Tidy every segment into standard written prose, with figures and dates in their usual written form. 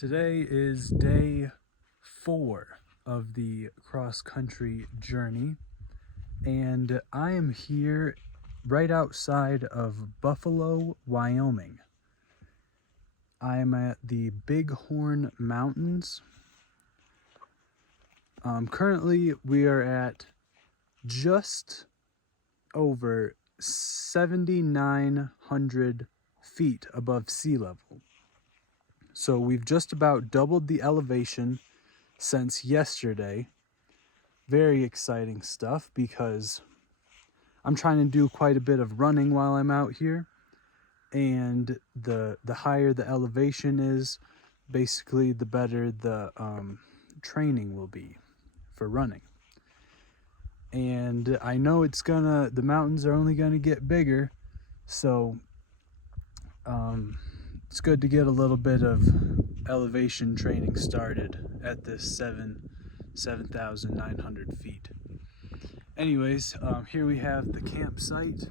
Today is day 4 of the cross-country journey, and I am here right outside of Buffalo, Wyoming. I am at the Bighorn Mountains. Currently, we are at just over 7,900 feet above sea level. So we've just about doubled the elevation since yesterday. Very exciting stuff because I'm trying to do quite a bit of running while I'm out here, and the higher the elevation is, basically the better the training will be for running. And I know the mountains are only gonna get bigger, so it's good to get a little bit of elevation training started at this 7,900 feet. Anyways, here we have the campsite.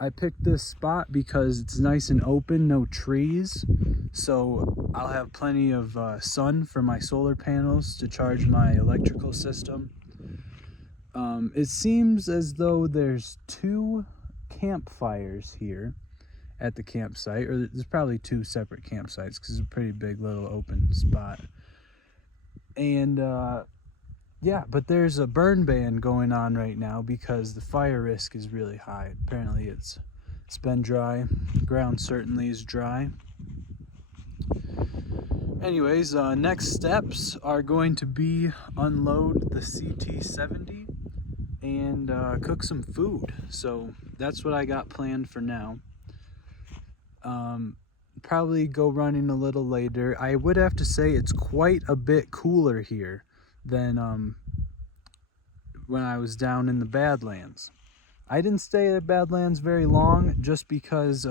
I picked this spot because it's nice and open, no trees, so I'll have plenty of sun for my solar panels to charge my electrical system. It seems as though there's 2 campfires here at the campsite, or there's probably 2 separate campsites because it's a pretty big little open spot. And yeah, but there's a burn ban going on right now because the fire risk is really high. Apparently it's been dry. The ground certainly is dry. Anyways, next steps are going to be unload the CT-70 and cook some food. So that's what I got planned for now. Probably go running a little later. I would have to say it's quite a bit cooler here than when I was down in the Badlands. I didn't stay at Badlands very long just because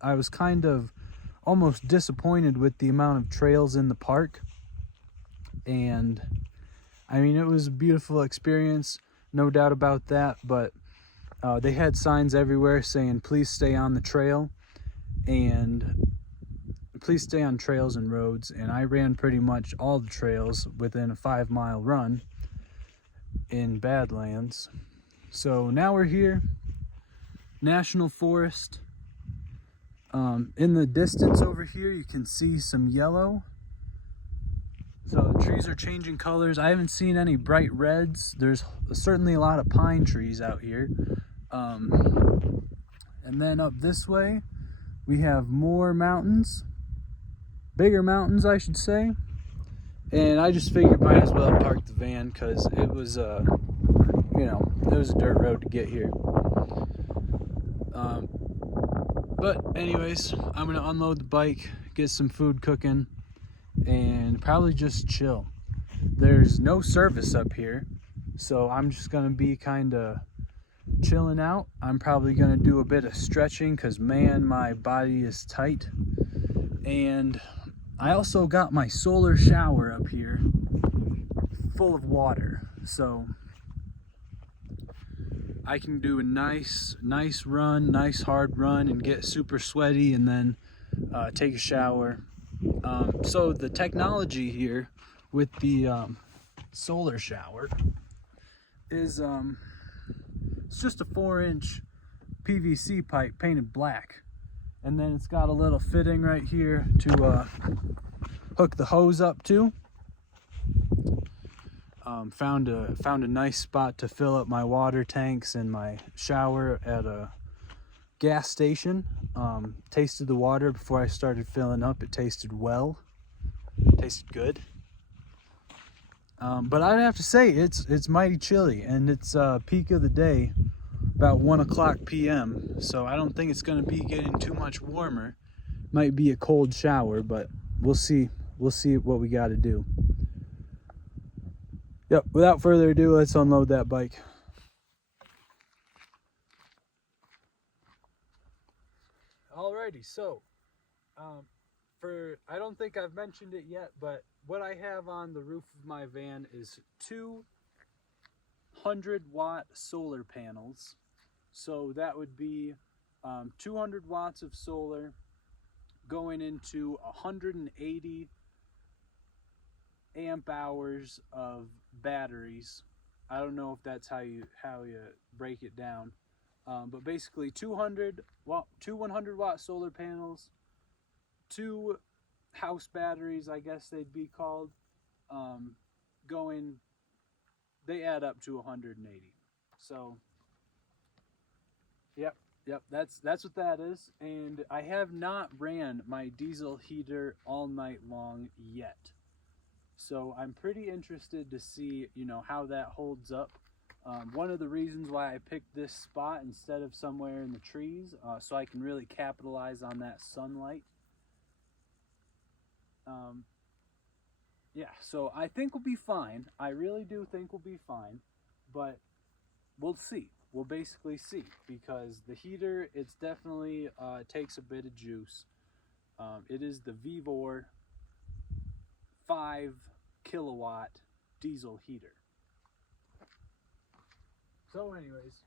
I was kind of almost disappointed with the amount of trails in the park. And I mean, it was a beautiful experience, no doubt about that, but they had signs everywhere saying please stay on the trail and please stay on trails and roads, and I ran pretty much all the trails within a 5-mile run in Badlands. So now we're here, National Forest. In the distance over here you can see some yellow, so the trees are changing colors. I haven't seen any bright reds. There's certainly a lot of pine trees out here. And then up this way we have more mountains, bigger mountains I should say, and I just figured might as well park the van because it was it was a dirt road to get here. But anyways, I'm gonna unload the bike, get some food cooking, and probably just chill. There's no service up here, so I'm just gonna be kind of chilling out. I'm probably gonna do a bit of stretching because man, my body is tight. And I also got my solar shower up here full of water, so I can do a nice run, nice hard run, and get super sweaty and then take a shower. So the technology here with the solar shower is it's just a 4-inch PVC pipe painted black, and then it's got a little fitting right here to hook the hose up to. Found a nice spot to fill up my water tanks and my shower at a gas station. Tasted the water before I started filling up. It tasted well. Tasted good. But I'd have to say it's mighty chilly, and it's peak of the day, about 1:00 p.m. So I don't think it's going to be getting too much warmer. Might be a cold shower, but we'll see. We'll see what we got to do. Yep, without further ado, let's unload that bike. Alrighty, so I don't think I've mentioned it yet, but what I have on the roof of my van is 2 100-watt solar panels. So that would be 200 watts of solar going into 180 amp hours of batteries. I don't know if that's how you break it down, but basically 2 100 watt solar panels, 2 house batteries, I guess they'd be called, they add up to 180. So yep, that's what that is. And I have not ran my diesel heater all night long yet, so I'm pretty interested to see, how that holds up. One of the reasons why I picked this spot instead of somewhere in the trees, so I can really capitalize on that sunlight. Yeah, so I think we'll be fine. I really do think we'll be fine, but we'll see. We'll basically see, because the heater, it's definitely takes a bit of juice. It is the Bighorn 5 kilowatt diesel heater. So anyways,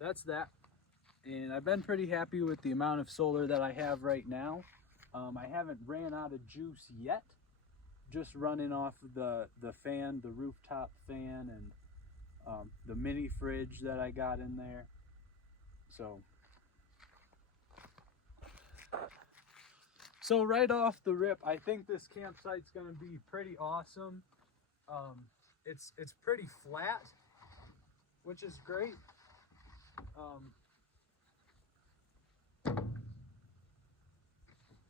that's that. And I've been pretty happy with the amount of solar that I have right now. I haven't ran out of juice yet, just running off the fan, the rooftop fan, and the mini fridge that I got in there. So right off the rip, I think this campsite's gonna be pretty awesome. It's pretty flat, which is great.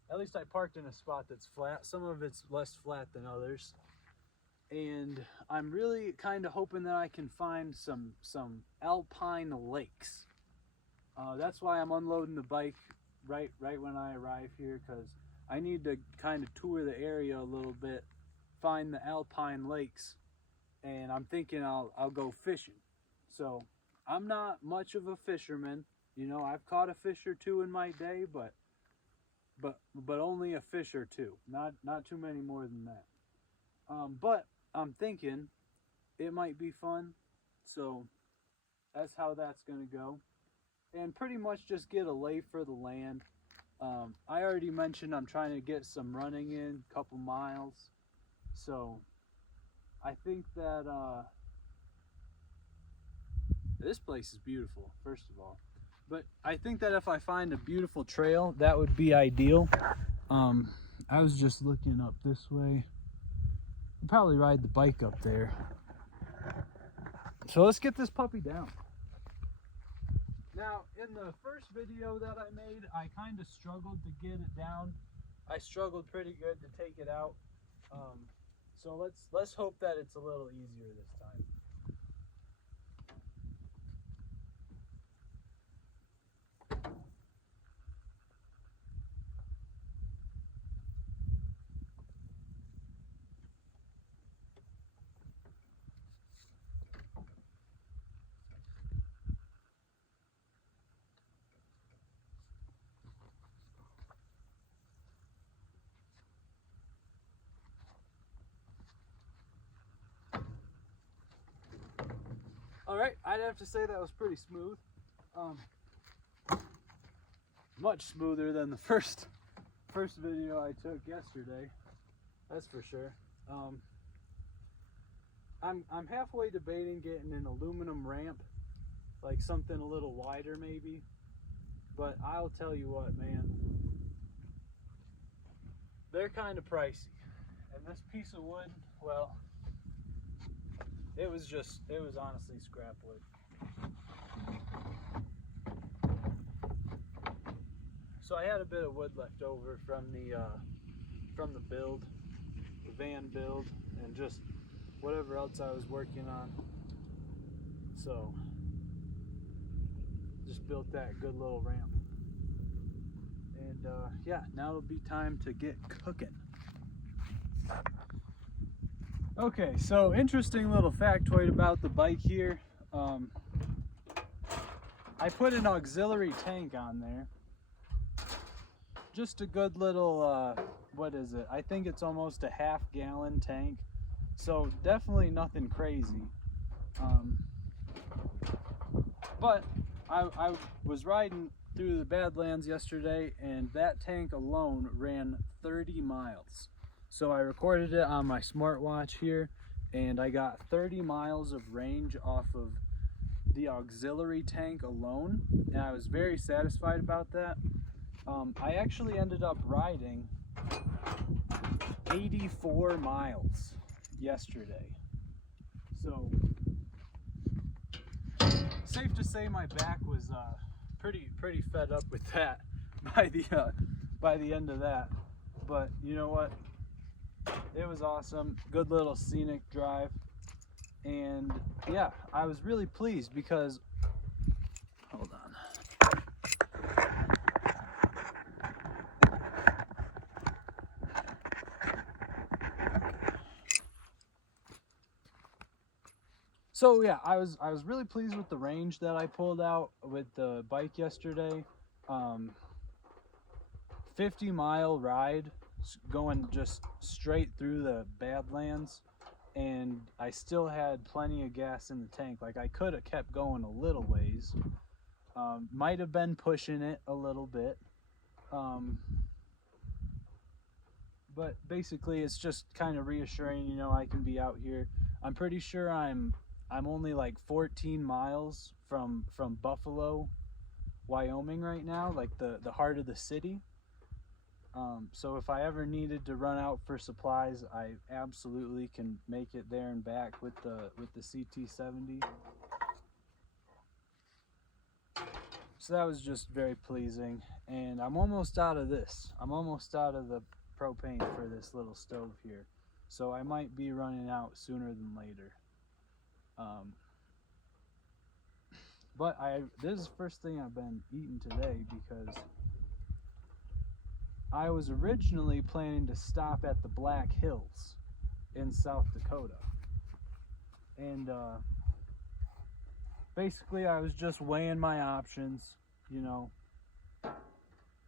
At least I parked in a spot that's flat. Some of it's less flat than others. And I'm really kind of hoping that I can find some alpine lakes. That's why I'm unloading the bike right when I arrive here, because I need to kind of tour the area a little bit, find the alpine lakes, and I'm thinking I'll go fishing. So I'm not much of a fisherman. I've caught a fish or two in my day, but only a fish or two, not too many more than that. But I'm thinking it might be fun, so that's how that's gonna go. And pretty much just get a lay for the land. I already mentioned I'm trying to get some running in, a couple miles. So I think that this place is beautiful, first of all. But I think that if I find a beautiful trail, that would be ideal. I was just looking up this way. I'll probably ride the bike up there. So let's get this puppy down. Now, in the first video that I made, I kind of struggled to get it down. I struggled pretty good to take it out. So let's hope that it's a little easier this time. All right, I'd have to say that was pretty smooth. Much smoother than the first video I took yesterday. That's for sure. I'm halfway debating getting an aluminum ramp, like something a little wider maybe. But I'll tell you what, man, they're kind of pricey. And this piece of wood, well, it was honestly scrap wood. So I had a bit of wood left over from the build, the van build, and just whatever else I was working on. So just built that good little ramp. And yeah, now it'll be time to get cooking. Okay, so interesting little factoid about the bike here. I put an auxiliary tank on there. Just a good little, what is it? I think it's almost a half-gallon tank. So definitely nothing crazy. But I was riding through the Badlands yesterday, and that tank alone ran 30 miles. So I recorded it on my smartwatch here, and I got 30 miles of range off of the auxiliary tank alone, and I was very satisfied about that. I actually ended up riding 84 miles yesterday. So safe to say my back was pretty fed up with that by the end of that. But you know what? It was awesome. Good little scenic drive. And yeah, I was really pleased because, hold on. So yeah, I was really pleased with the range that I pulled out with the bike yesterday. 50-mile ride going just straight through the Badlands, and I still had plenty of gas in the tank. Like, I could have kept going a little ways. Might have been pushing it a little bit. But basically it's just kind of reassuring, you know, I can be out here. I'm pretty sure I'm only like 14 miles from Buffalo, Wyoming right now, like the heart of the city. So if I ever needed to run out for supplies, I absolutely can make it there and back with the CT70. So that was just very pleasing, and I'm almost out of this. I'm almost out of the propane for this little stove here, so I might be running out sooner than later. But this is the first thing I've been eating today, because I was originally planning to stop at the Black Hills in South Dakota, and basically I was just weighing my options. You know,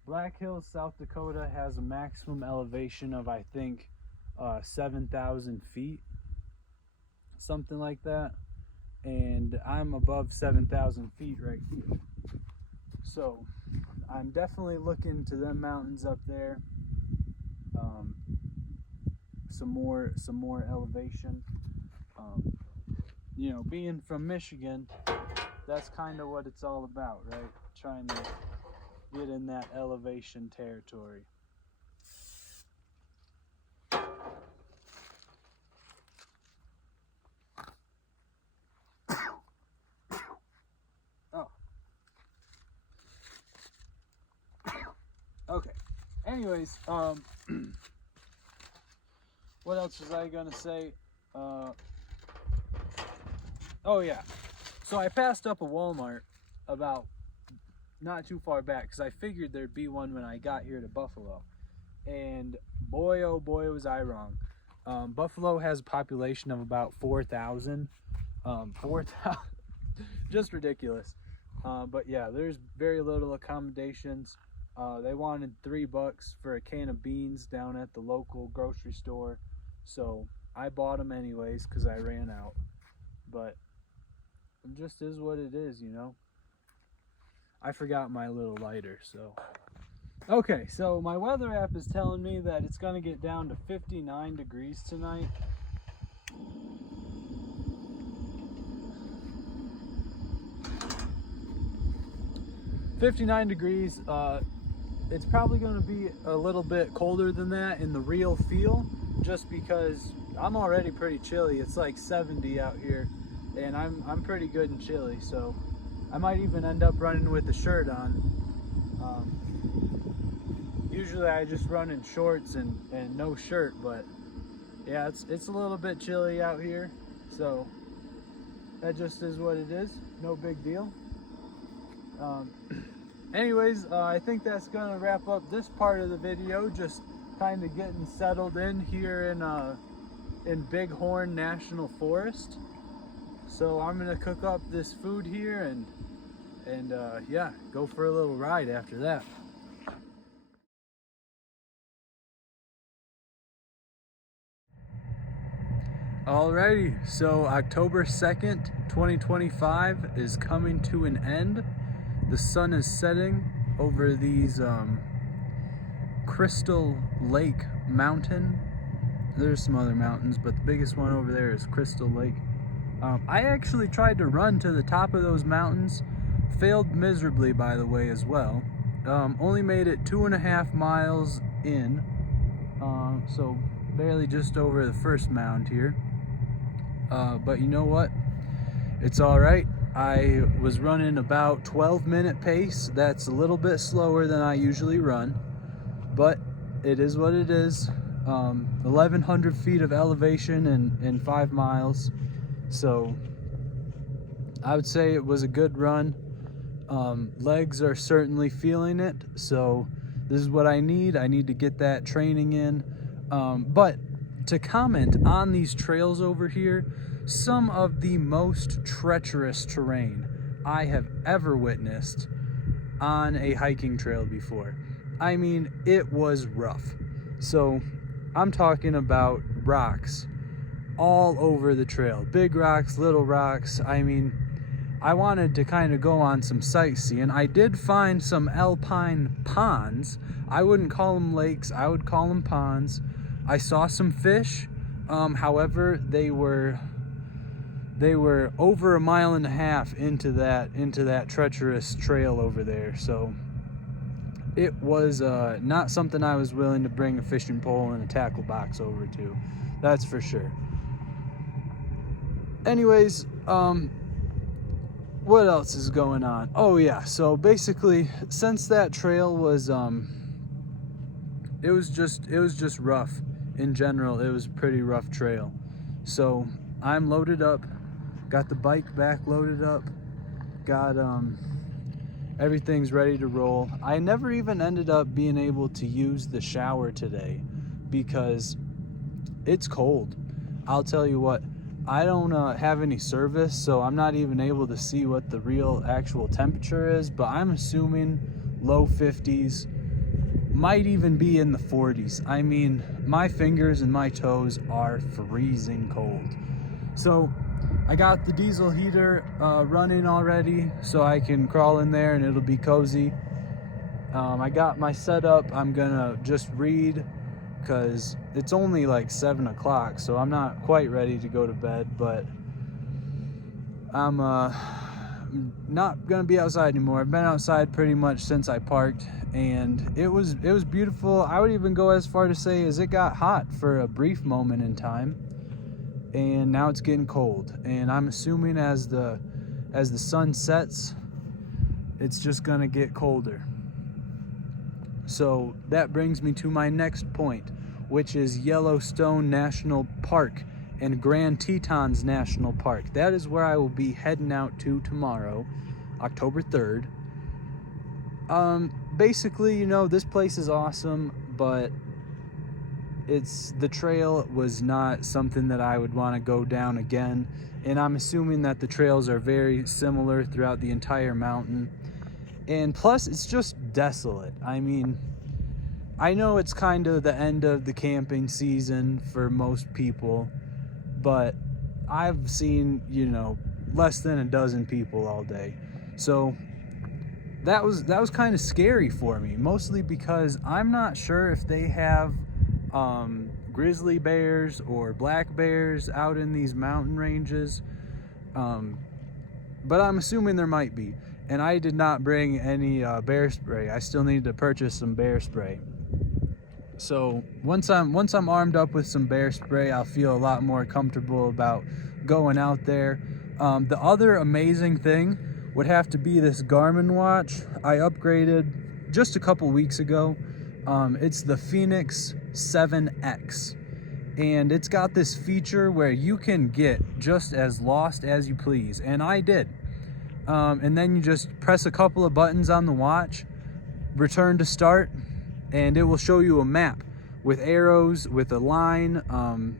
Black Hills, South Dakota has a maximum elevation of, I think, 7,000 feet, something like that, and I'm above 7,000 feet right here. So I'm definitely looking to them mountains up there. Some more elevation. You know, being from Michigan, that's kind of what it's all about, right? Trying to get in that elevation territory. Oh. Okay. Anyways, what else was I gonna say? Oh yeah. So I passed up a Walmart about not too far back, because I figured there'd be one when I got here to Buffalo. And boy, oh boy, was I wrong. Buffalo has a population of about 4,000. 4,000, just ridiculous. But yeah, there's very little accommodations. They wanted $3 for a can of beans down at the local grocery store, so I bought them anyways because I ran out. But it just is what it is, you know. I forgot my little lighter, so. Okay, so my weather app is telling me that it's gonna get down to 59 degrees tonight. $59 degrees. It's probably going to be a little bit colder than that in the real feel, just because I'm already pretty chilly. It's like 70 out here, and I'm pretty good and chilly, so I might even end up running with the shirt on. Usually I just run in shorts and no shirt, but yeah, it's a little bit chilly out here, so that just is what it is. No big deal. Anyways, I think that's gonna wrap up this part of the video, just kind of getting settled in here in Bighorn National Forest. So I'm gonna cook up this food here and yeah, go for a little ride after that. Alrighty, so October 2nd, 2025 is coming to an end. The sun is setting over these Crystal Lake Mountain. There's some other mountains, but the biggest one over there is Crystal Lake. I actually tried to run to the top of those mountains, failed miserably by the way as well. Only made it 2.5 miles in, so barely just over the first mound here. But you know what? It's all right. I was running about 12-minute pace. That's a little bit slower than I usually run, but it is what it is. 1,100 feet of elevation in 5 miles. So I would say it was a good run. Legs are certainly feeling it. So this is what I need. I need to get that training in. But to comment on these trails over here, some of the most treacherous terrain I have ever witnessed on a hiking trail before. I mean, it was rough. So I'm talking about rocks all over the trail. Big rocks, little rocks. I mean, I wanted to kind of go on some sightseeing. I did find some alpine ponds. I wouldn't call them lakes, I would call them ponds. I saw some fish. However, they were over 1.5 miles into that treacherous trail over there. So it was not something I was willing to bring a fishing pole and a tackle box over to. That's for sure. Anyways, what else is going on? Oh yeah, so basically, since that trail was it was just rough in general. It was a pretty rough trail. So I'm loaded up, got the bike back loaded up, got everything's ready to roll. I never even ended up being able to use the shower today because it's cold. I'll tell you what, I don't have any service, so I'm not even able to see what the real actual temperature is, but I'm assuming low 50s, might even be in the 40s. I mean, my fingers and my toes are freezing cold. So I got the diesel heater running already, so I can crawl in there and it'll be cozy. I got my setup. I'm gonna just read because it's only like 7 o'clock, so I'm not quite ready to go to bed, but I'm not gonna be outside anymore. I've been outside pretty much since I parked, and it was beautiful. I would even go as far to say as it got hot for a brief moment in time, and now it's getting cold. And I'm assuming as the sun sets, it's just gonna get colder. So that brings me to my next point, which is Yellowstone National Park and Grand Tetons National Park. That is where I will be heading out to tomorrow, October 3rd. Basically, you know, this place is awesome, but the trail was not something that I would want to go down again. And I'm assuming that the trails are very similar throughout the entire mountain. And plus, it's just desolate. I mean, I know it's kind of the end of the camping season for most people, but I've seen, you know, less than a dozen people all day. So that was kind of scary for me, mostly because I'm not sure if they have grizzly bears or black bears out in these mountain ranges, but I'm assuming there might be. And I did not bring any bear spray. I still need to purchase some bear spray. So once I'm armed up with some bear spray, I'll feel a lot more comfortable about going out there. The other amazing thing would have to be this Garmin watch I upgraded just a couple weeks ago. It's the Phoenix 7X, and it's got this feature where you can get just as lost as you please, and I did. And then you just press a couple of buttons on the watch, return to start, and it will show you a map with arrows, with a line.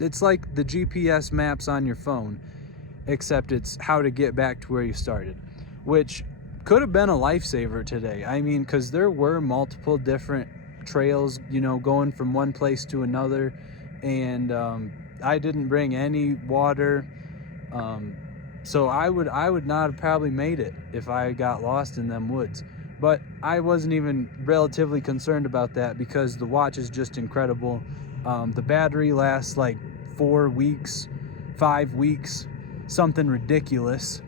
It's like the GPS maps on your phone, except it's how to get back to where you started, which could have been a lifesaver today. I mean, because there were multiple different trails, you know, going from one place to another, and I didn't bring any water. So I would not have probably made it if I got lost in them woods. But I wasn't even relatively concerned about that because the watch is just incredible. The battery lasts like 4 weeks, 5 weeks, something ridiculous.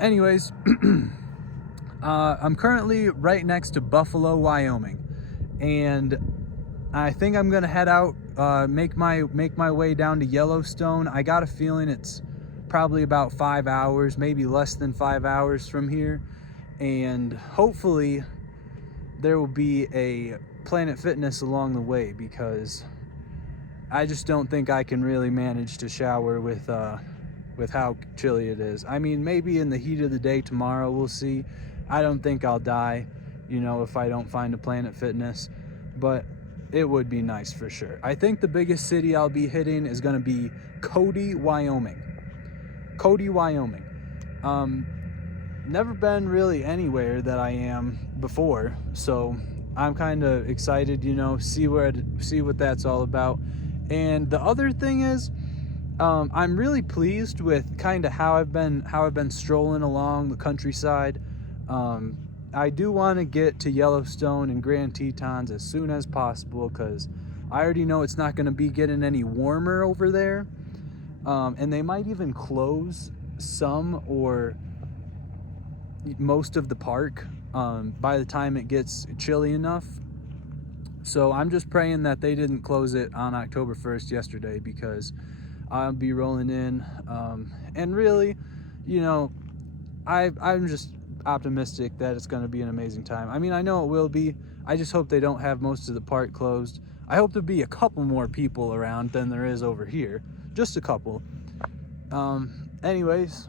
Anyways, I'm currently right next to Buffalo, Wyoming, and I think I'm gonna head out, make my way down to Yellowstone. I got a feeling it's probably about 5 hours, maybe less than 5 hours from here, and hopefully there will be a Planet Fitness along the way, because I just don't think I can really manage to shower with how chilly it is. I mean, maybe in the heat of the day tomorrow, we'll see. I don't think I'll die, if I don't find a Planet Fitness, but it would be nice for sure. I think the biggest city I'll be hitting is going to be Cody, Wyoming. Cody, Wyoming. Never been really anywhere that I am before, so I'm kind of excited, see what that's all about. And the other thing is, I'm really pleased with kind of how I've been strolling along the countryside. I do want to get to Yellowstone and Grand Tetons as soon as possible, because I already know it's not going to be getting any warmer over there. And they might even close some or most of the park by the time it gets chilly enough. So I'm just praying that they didn't close it on October 1st yesterday, because I'll be rolling in. And really, I'm just optimistic that it's going to be an amazing time. I mean, I know it will be. I just hope they don't have most of the park closed. I hope there'll be a couple more people around than there is over here. Just a couple. Anyways,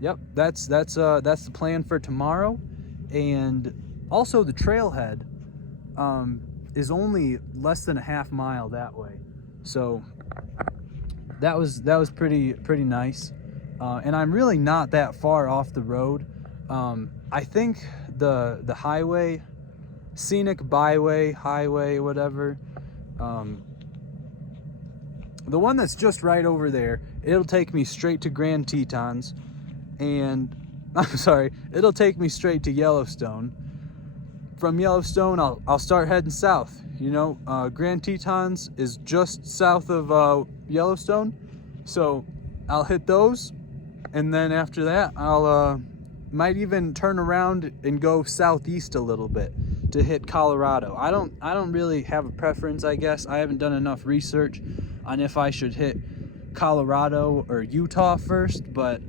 yep, that's the plan for tomorrow. And also the trailhead is only less than a half mile that way. So that was pretty nice. And I'm really not that far off the road. I think the highway, scenic byway, highway, whatever, the one that's just right over there, it'll take me straight to Grand Tetons, and it'll take me straight to Yellowstone. From Yellowstone, I'll start heading south. Grand Tetons is just south of Yellowstone, so I'll hit those, and then after that, I'll might even turn around and go southeast a little bit to hit Colorado. I don't really have a preference, I guess. I haven't done enough research on if I should hit Colorado or Utah first, but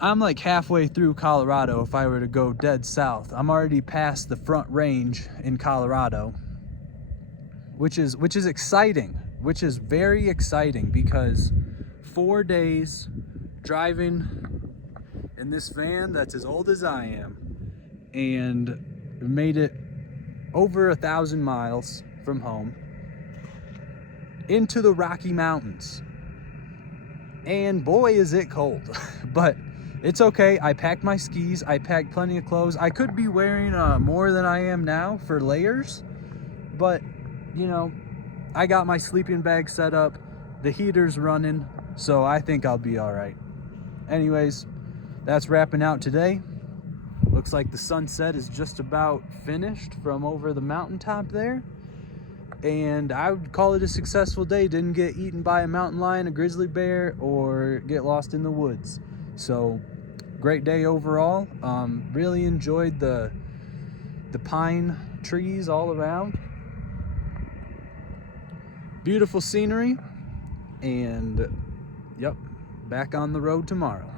I'm like halfway through Colorado if I were to go dead south. I'm already past the Front Range in Colorado, which is exciting, which is very exciting, because 4 days driving in this van that's as old as I am, and made it over 1,000 miles from home into the Rocky Mountains. And boy, is it cold. But it's okay. I packed my skis. I packed plenty of clothes. I could be wearing more than I am now for layers, but I got my sleeping bag set up. The heater's running, so I think I'll be all right. Anyways, that's wrapping out today. Looks like the sunset is just about finished from over the mountaintop there. And I would call it a successful day. Didn't get eaten by a mountain lion, a grizzly bear, or get lost in the woods. So, great day overall. Really enjoyed the pine trees all around. Beautiful scenery. And, yep, back on the road tomorrow.